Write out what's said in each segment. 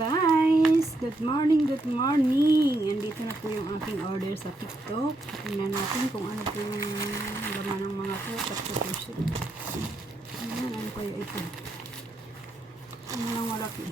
guys! Good morning, good morning! Andito na po yung aking order sa TikTok. Tingnan natin kung ano po yung laman ng mga po. Ayan, ano kaya ito? Ano lang malaki?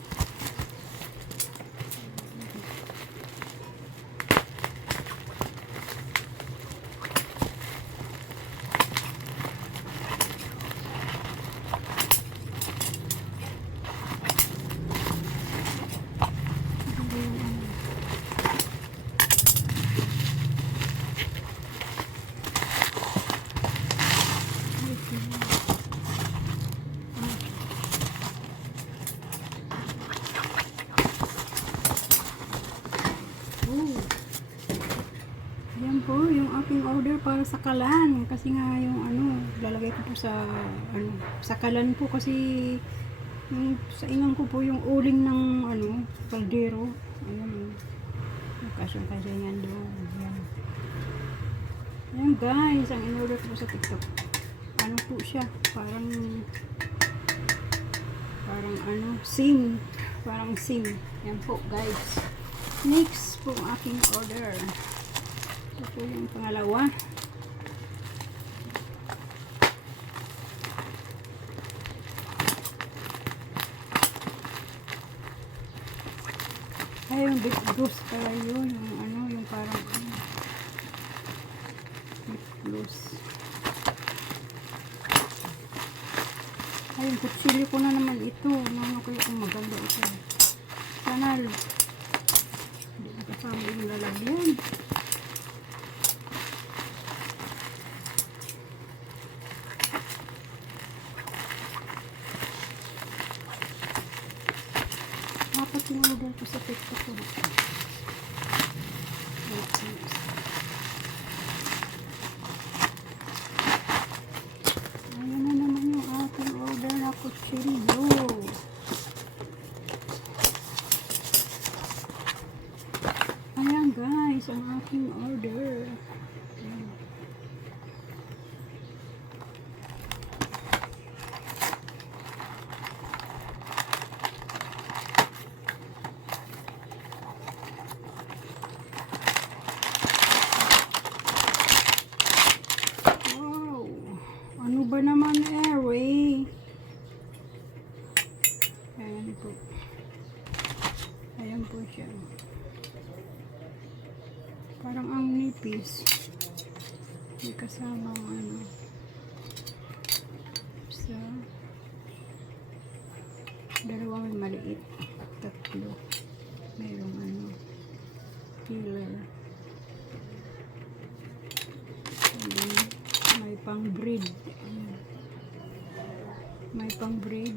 Yan po yung aking order para sa kalan. Kasi nga yung ano, lalagay ko po sa ano, sa kalan po kasi yung sa ingang ko po yung uling ng ano, kaldero. Ayan. Kasya yan doon. Ayan. Ayan guys, ang in-order ko sa TikTok. Ano po siya? Parang ano, sim. Parang sim. Yan po guys. Next po ang aking order. Ito po yung pangalawa. Ay, yung big goose pala yun. Yung ano, yung parang big goose. Ay, yung kutsilyo ko na naman ito. Ano kaya kung maganda ito. Sana hindi nakasama yung lalagyan. Dapat yung order ko sa TikTok ko. Ayan na naman yung ating order na kutsilyo. Ayan guys, ang aking order. Ano ba naman Ray? Ayan po. Ayan po siya. Parang ang nipis. May kasama ano. Isa. Dalawang maliit. Tatlo. Mayroong ano. Peeler. May pang bread. May pang bread.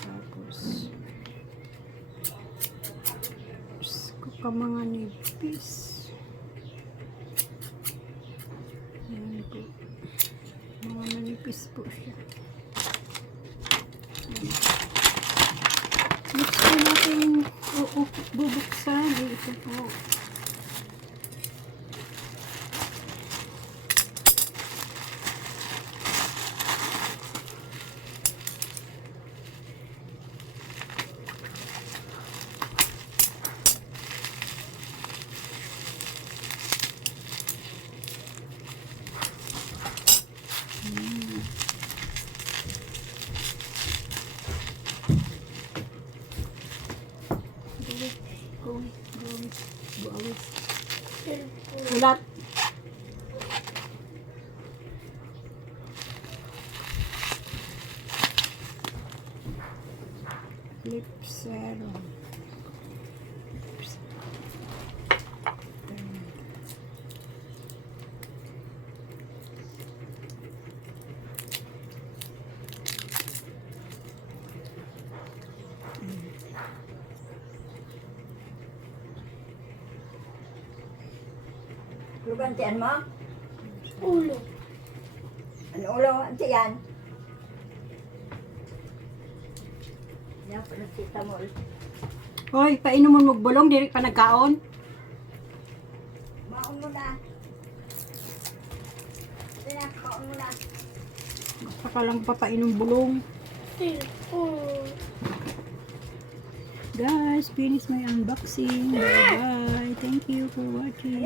Tapos ka mga nipis. Ayan po. Mga manipis po siya. Next po natin bubuksan. Ito po. Ulat. Lip serum. Lugantian mo? Ulo. Ano ulo? Ante yan? Yan, paracetamol. Hoy, painom mo magbulong, diri pa nagkaon. Maon mo na. Pinakaon mo na. Basta ka lang papainom bulong. Guys, finish my unboxing. Bye bye. Thank you for watching.